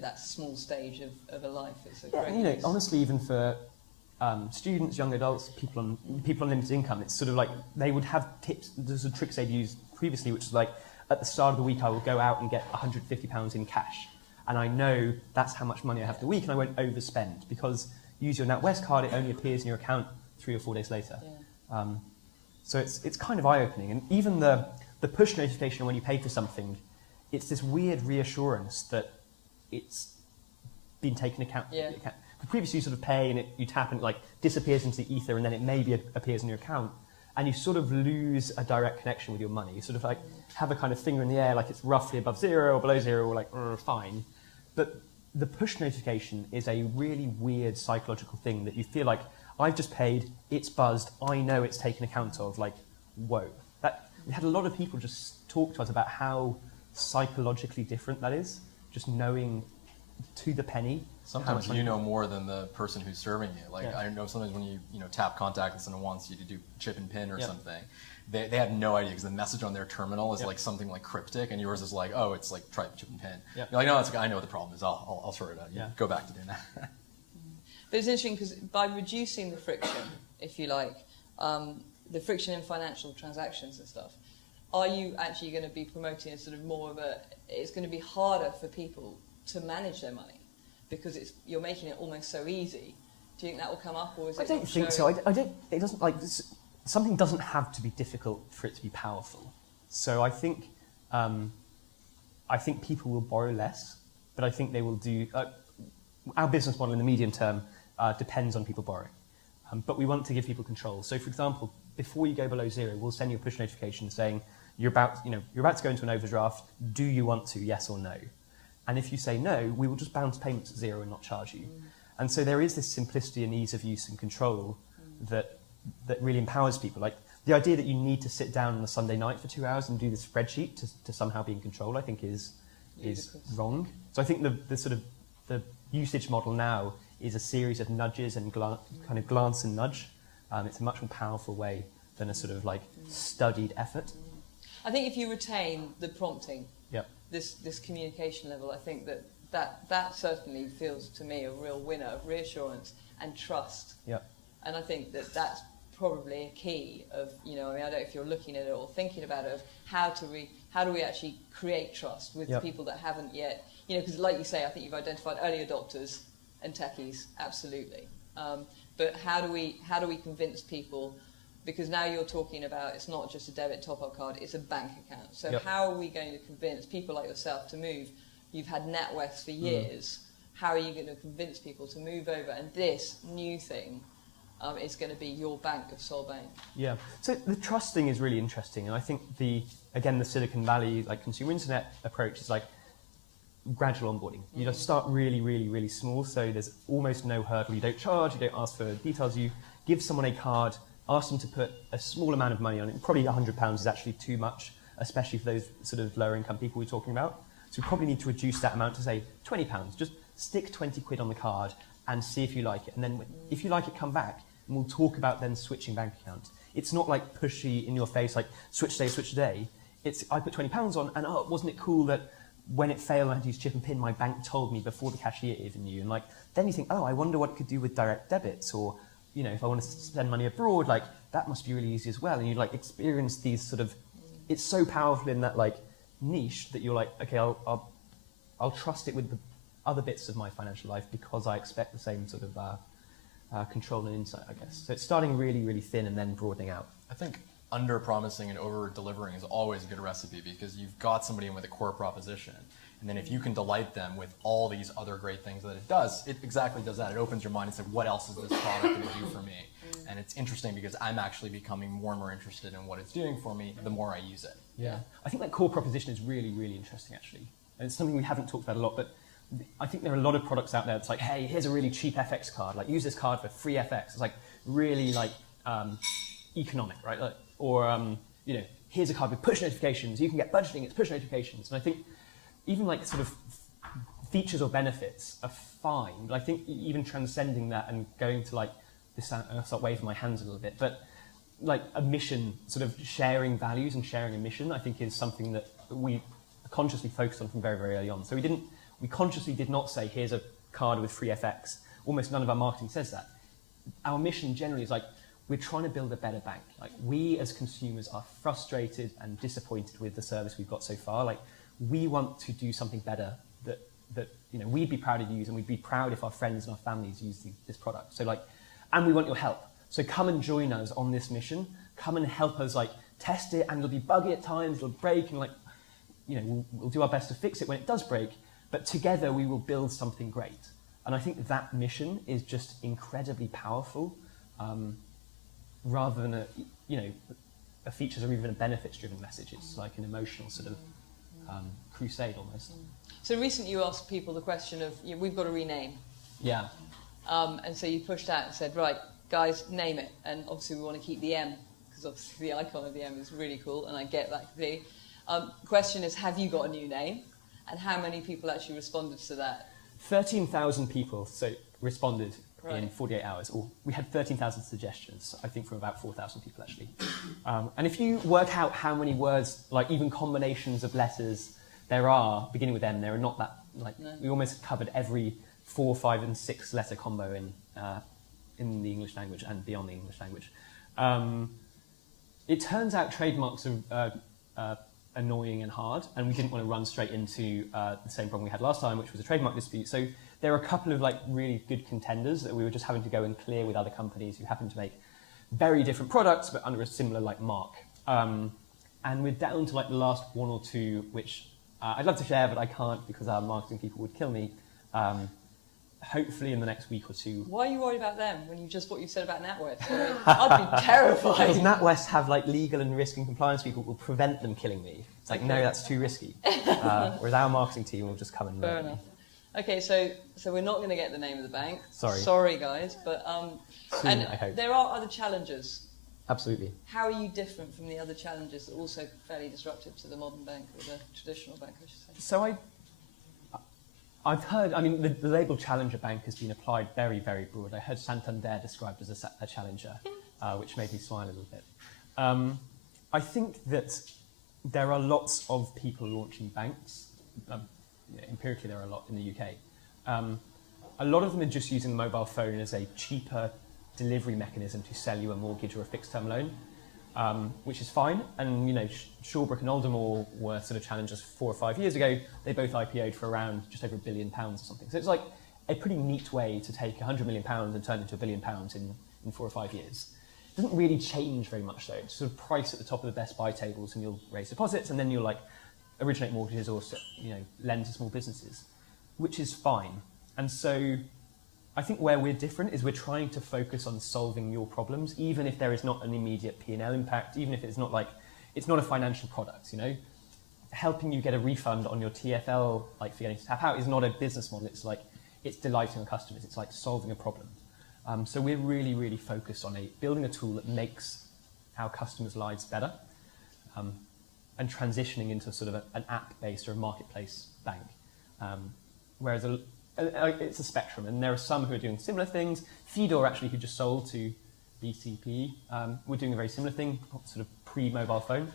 that small stage of a life. It's a great use. Honestly, even for students, young adults, people on limited income, it's sort of like they would have tips. There's a tricks they'd used previously, which is like at the start of the week I will go out and get £150 in cash, and I know that's how much money I have for the week, and I won't overspend, because use your NatWest card, it only appears in your account 3 or 4 days later. Yeah. So it's kind of eye-opening, and even the push notification when you pay for something, it's this weird reassurance that it's been taken account. Yeah. Previously, you sort of pay and you tap and it like disappears into the ether, and then it maybe appears in your account, and you sort of lose a direct connection with your money. You sort of like have a kind of finger in the air, like it's roughly above zero or below zero, or like fine. But the push notification is a really weird psychological thing that you feel like, I've just paid, it's buzzed, I know it's taken account of. Like, whoa! We had a lot of people just talk to us about how psychologically different that is, just knowing to the penny. Sometimes you know more than the person who's serving you. Like, Yeah. I know sometimes when you tap contactless and it wants you to do chip and pin or Yeah. something, they have no idea, because the message on their terminal is Yeah. like something like cryptic, and yours is like, oh, it's like try chip and pin. Yeah. You're like, no, it's like, I know what the problem is. I'll sort it out. You Yeah. go back to doing that. But it's interesting because by reducing the friction, if you like, the friction in financial transactions and stuff, are you actually going to be promoting a sort of more of it's going to be harder for people to manage their money because you're making it almost so easy? Do you think that will come up, or is it? I don't think so. I don't. It doesn't like something doesn't have to be difficult for it to be powerful. So I think people will borrow less, but I think they will do. Our business model in the medium term depends on people borrowing, but we want to give people control. So, for example, before you go below zero, we'll send you a push notification saying you're about to go into an overdraft. Do you want to? Yes or no? And if you say no, we will just bounce payments to zero and not charge you. And so there is this simplicity and ease of use and control that really empowers people. Like the idea that you need to sit down on a Sunday night for 2 hours and do the spreadsheet to somehow be in control, I think is wrong. So I think the usage model now is a series of nudges and kind of glance and nudge. It's a much more powerful way than a sort of like studied effort. I think if you retain the prompting, Yep. this communication level, I think that certainly feels to me a real winner of reassurance and trust. Yep. And I think that's probably a key of, I don't know if you're looking at it or thinking about it, of how do we actually create trust with Yep. people that haven't yet, because like you say, I think you've identified early adopters and techies, absolutely. But how do we convince people? Because now you're talking about it's not just a debit top-up card, it's a bank account. So Yep. how are we going to convince people like yourself to move? You've had NatWest for years. How are you going to convince people to move over? And this new thing is going to be your bank of Sol Bank. Yeah. So the trust thing is really interesting, and I think the Silicon Valley like consumer internet approach is like gradual onboarding. You just start really, really, really small. So there's almost no hurdle. You don't charge. You don't ask for details. You give someone a card, ask them to put a small amount of money on it. Probably £100 is actually too much, especially for those sort of lower income people we're talking about. So we probably need to reduce that amount to say £20. Just stick 20 quid on the card and see if you like it. And then if you like it, come back and we'll talk about then switching bank accounts. It's not like pushy in your face, like switch today. It's I put £20 on and wasn't it cool that when it failed and I had to use chip and pin, my bank told me before the cashier even knew. And like then you think, I wonder what it could do with direct debits, or if I want to spend money abroad, like that must be really easy as well. And you like experience these sort of, it's so powerful in that like niche that you're like, okay, I'll trust it with the other bits of my financial life because I expect the same sort of control and insight, I guess. So it's starting really, really thin and then broadening out. I think under-promising and over-delivering is always a good recipe, because you've got somebody in with a core proposition, and then if you can delight them with all these other great things that it does, it exactly does that. It opens your mind and says, what else is this product going to do for me? And it's interesting because I'm actually becoming more and more interested in what it's doing for me the more I use it. Yeah. I think that core proposition is really, really interesting, actually. And it's something we haven't talked about a lot, but I think there are a lot of products out there that's like, hey, here's a really cheap FX card. Like, use this card for free FX. It's like really like economic, right? Like, or, here's a card with push notifications. You can get budgeting, it's push notifications. And I think even like sort of features or benefits are fine, but I think even transcending that and going to like this, I'll start waving my hands a little bit, but like a mission, sort of sharing values and sharing a mission, I think is something that we consciously focused on from very, very early on. So we consciously did not say, here's a card with free FX. Almost none of our marketing says that. Our mission generally is like, we're trying to build a better bank. Like, we as consumers are frustrated and disappointed with the service we've got so far. Like, we want to do something better that you know, we'd be proud of use, and we'd be proud if our friends and our families use this product. So like, and we want your help. So come and join us on this mission. Come and help us like test it, and it'll be buggy at times, it'll break, and like, you know, we'll do our best to fix it when it does break, but together we will build something great. And I think that mission is just incredibly powerful, rather than a features or even a benefits-driven message. It's like an emotional sort of crusade almost. So recently you asked people the question of, we've got to rename. Yeah. And so you pushed out and said, right, guys, name it. And obviously we want to keep the M, because obviously the icon of the M is really cool, and I get that completely. Question is, have you got a new name? And how many people actually responded to that? 13,000 people responded in Right. 48 hours. Or we had 13,000 suggestions, I think, from about 4,000 people actually. And if you work out how many words, like even combinations of letters there are beginning with M, there are not that, like, No. we almost covered every 4, 5 and 6 letter combo in the English language and beyond the English language. It turns out trademarks are annoying and hard, and we didn't want to run straight into the same problem we had last time, which was a trademark dispute. So there are a couple of like really good contenders that we were just having to go and clear with other companies who happen to make very different products but under a similar like mark. And we're down to like the last 1 or 2, which I'd love to share, but I can't because our marketing people would kill me. Hopefully in the next week or 2. Why are you worried about them when you just what you said about NatWest? I mean, I'd be terrified. Because NatWest have like legal and risk and compliance people who will prevent them killing me. It's like, no, that's too risky. Whereas our marketing team will just come and Fair murder me. enough. Okay, so we're not going to get the name of the bank. Sorry. Guys, but Soon, and I hope. there are other challenges. Absolutely. How are you different from the other challenges that are also fairly disruptive to the modern bank or the traditional bank, I should say? So I've heard, I mean, the label challenger bank has been applied very, very broad. I heard Santander described as a challenger, which made me smile a little bit. I think that there are lots of people launching banks. Empirically, there are a lot in the UK. A lot of them are just using the mobile phone as a cheaper delivery mechanism to sell you a mortgage or a fixed term loan, which is fine. And Shawbrook and Aldermore were sort of challengers 4 or 5 years ago. They both IPO'd for around just over £1 billion or something. So it's like a pretty neat way to take £100 million and turn it into £1 billion in 4 or 5 years. It doesn't really change very much though. It's sort of price at the top of the best buy tables, and you'll raise deposits, and then you'll like originate mortgages or lend to small businesses, which is fine. And so I think where we're different is we're trying to focus on solving your problems, even if there is not an immediate P&L impact, even if it's not a financial product, Helping you get a refund on your TFL, like for getting to tap out, is not a business model. It's like, it's delighting our customers. It's like solving a problem. So we're really, really focused on building a tool that makes our customers' lives better, and transitioning into sort of an app-based or a marketplace bank. Whereas it's a spectrum, and there are some who are doing similar things. Fedor, actually, who just sold to BCP, we're doing a very similar thing, sort of pre-mobile phone.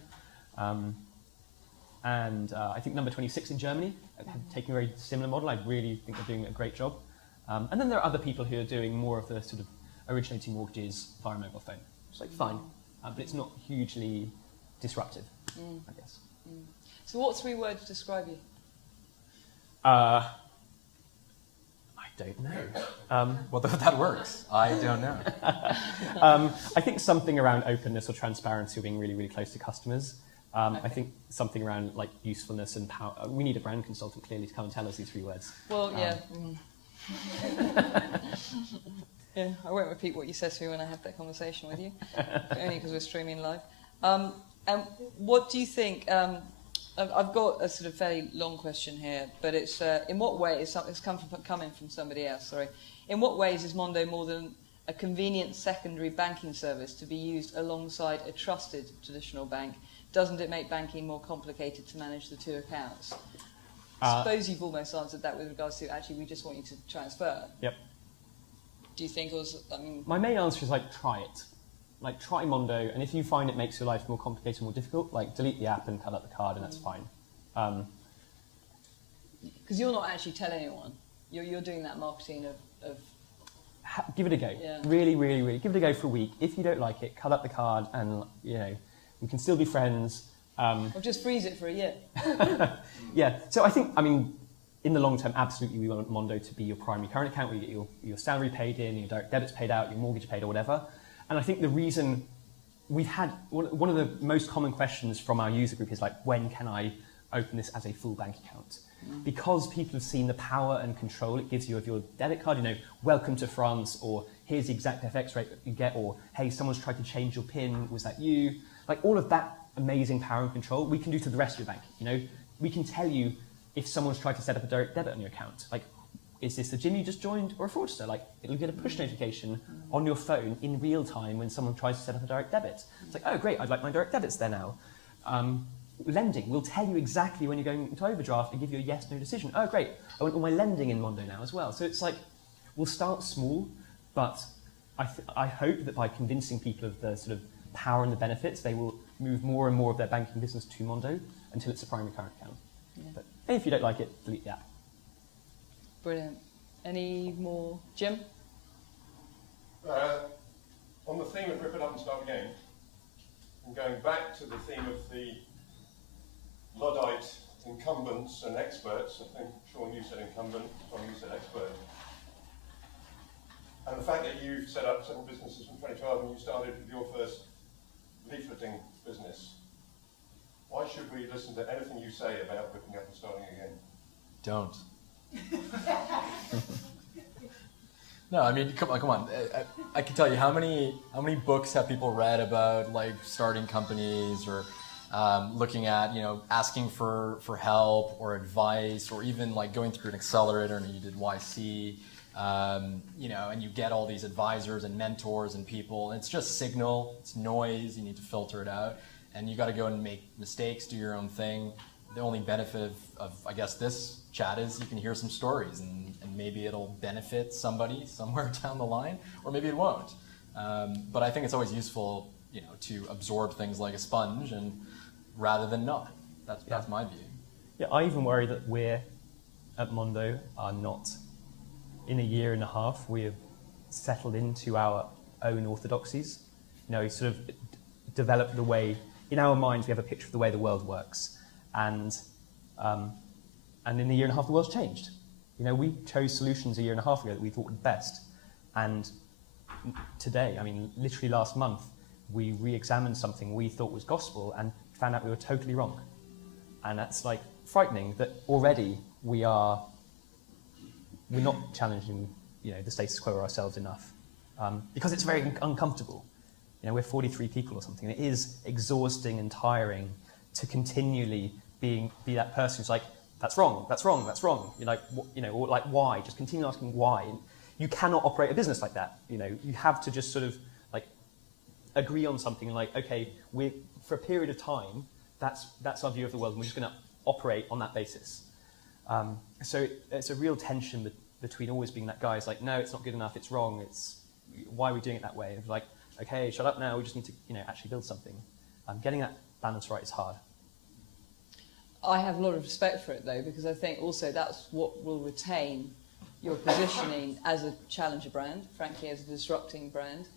And I think number 26 in Germany have taken a very similar model. I really think they're doing a great job. And then there are other people who are doing more of the sort of originating mortgages via mobile phone. It's like fine, but it's not hugely disruptive, I guess. So what 3 words describe you? I don't know. Well, that works. I don't know. I think something around openness or transparency, or being really, really close to customers. Okay. I think something around like usefulness and power. We need a brand consultant clearly to come and tell us these 3 words. Well, yeah. Yeah, I won't repeat what you said to me when I have that conversation with you, only because we're streaming live. And what do you think? I've got a sort of fairly long question here, but it's in what way it's coming from somebody else. Sorry. In what ways is Monzo more than a convenient secondary banking service to be used alongside a trusted traditional bank? Doesn't it make banking more complicated to manage the 2 accounts? I suppose you've almost answered that with regards to actually we just want you to transfer. Yep. Do you think also, I mean... My main answer is like try it. Like try Mondo, and if you find it makes your life more complicated, more difficult, like delete the app and cut out the card, and that's fine. Because you're not actually telling anyone. You're doing that marketing of give it a go. Yeah. Really, really, really give it a go for a week. If you don't like it, cut out the card, and we can still be friends. or just freeze it for a year. Yeah. So I think, in the long term, absolutely, we want Mondo to be your primary current account where you get your salary paid in, your direct debits paid out, your mortgage paid, or whatever. And I think the reason we've had one of the most common questions from our user group is like, when can I open this as a full bank account? Because people have seen the power and control it gives you of your debit card, welcome to France, or here's the exact FX rate that you get, or hey, someone's tried to change your PIN, was that you? Like all of that amazing power and control, we can do to the rest of your bank. We can tell you if someone's tried to set up a direct debit on your account. Like, is this the gym you just joined or a fraudster? Like, it'll get a push notification on your phone in real time when someone tries to set up a direct debit. It's like, oh great, I'd like my direct debits there now. Lending, we'll tell you exactly when you're going into overdraft and give you a yes/no decision. Oh great, I want all my lending in Mondo now as well. So it's like, we'll start small, but I hope that by convincing people of the sort of power and the benefits, they will move more and more of their banking business to Mondo until it's a primary current account. Yeah. But if you don't like it, delete the app. Brilliant. Any more? Jim? On the theme of rip it up and start again, and going back to the theme of the Luddite incumbents and experts, I think, Sean, you said incumbent, Tom, you said expert. And the fact that you've set up several businesses from 2012 and you started with your first leafleting business, why should we listen to anything you say about ripping up and starting again? Don't. No, I mean, come on. I can tell you how many books have people read about like starting companies or looking at, asking for help or advice, or even like going through an accelerator, and you did YC, and you get all these advisors and mentors and people. And it's just signal, it's noise. You need to filter it out, and you got to go and make mistakes, do your own thing. The only benefit of I guess this chat is you can hear some stories, and maybe it'll benefit somebody somewhere down the line, or maybe it won't. But I think it's always useful, to absorb things like a sponge, and rather than not. That's my view. Yeah, I even worry that we're at Mondo are not, in a year and a half, we have settled into our own orthodoxies. Sort of developed the way, in our minds, we have a picture of the way the world works. And in a year and a half, the world's changed. We chose solutions a year and a half ago that we thought were best. And today, literally last month, we re-examined something we thought was gospel and found out we were totally wrong. And that's like frightening that already we're not challenging, the status quo ourselves enough, because it's very uncomfortable. We're 43 people or something. And it is exhausting and tiring to continually be that person who's like, that's wrong, that's wrong, that's wrong. You're like, or like why? Just continue asking why. And you cannot operate a business like that. You have to just sort of like agree on something like, okay, for a period of time, that's our view of the world, and we're just going to operate on that basis. So it's a real tension between always being that guy who's like, no, it's not good enough, it's wrong, it's why are we doing it that way? And like, okay, shut up now, we just need to actually build something. Getting that balance right is hard. I have a lot of respect for it though, because I think also that's what will retain your positioning as a challenger brand, frankly, as a disrupting brand,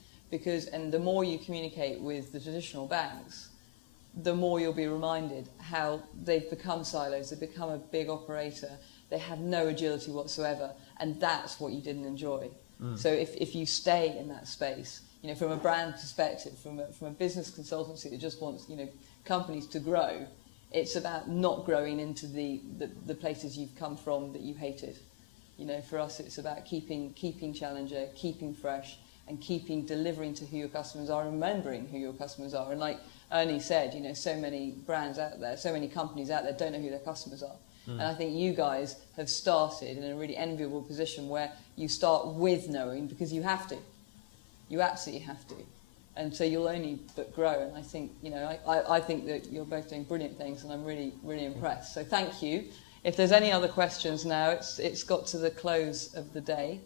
and the more you communicate with the traditional banks, the more you'll be reminded how they've become silos, they've become a big operator, they have no agility whatsoever, and that's what you didn't enjoy. So if you stay in that space, from a brand perspective, from a business consultancy that just wants, companies to grow, it's about not growing into the places you've come from that you hated. For us, it's about keeping challenger, keeping fresh, and delivering to who your customers are, and remembering who your customers are. And like Ernie said, so many brands out there, so many companies out there don't know who their customers are. And I think you guys have started in a really enviable position where you start with knowing, because you have to. You absolutely have to. And so you'll only but grow. And I think, I think that you're both doing brilliant things, and I'm really, really impressed. So thank you. If there's any other questions now, it's got to the close of the day.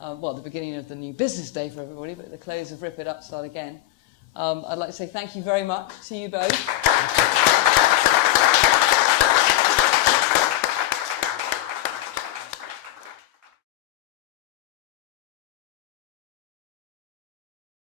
Well, the beginning of the new business day for everybody, but the close of Rip It Up, Start Again. I'd like to say thank you very much to you both.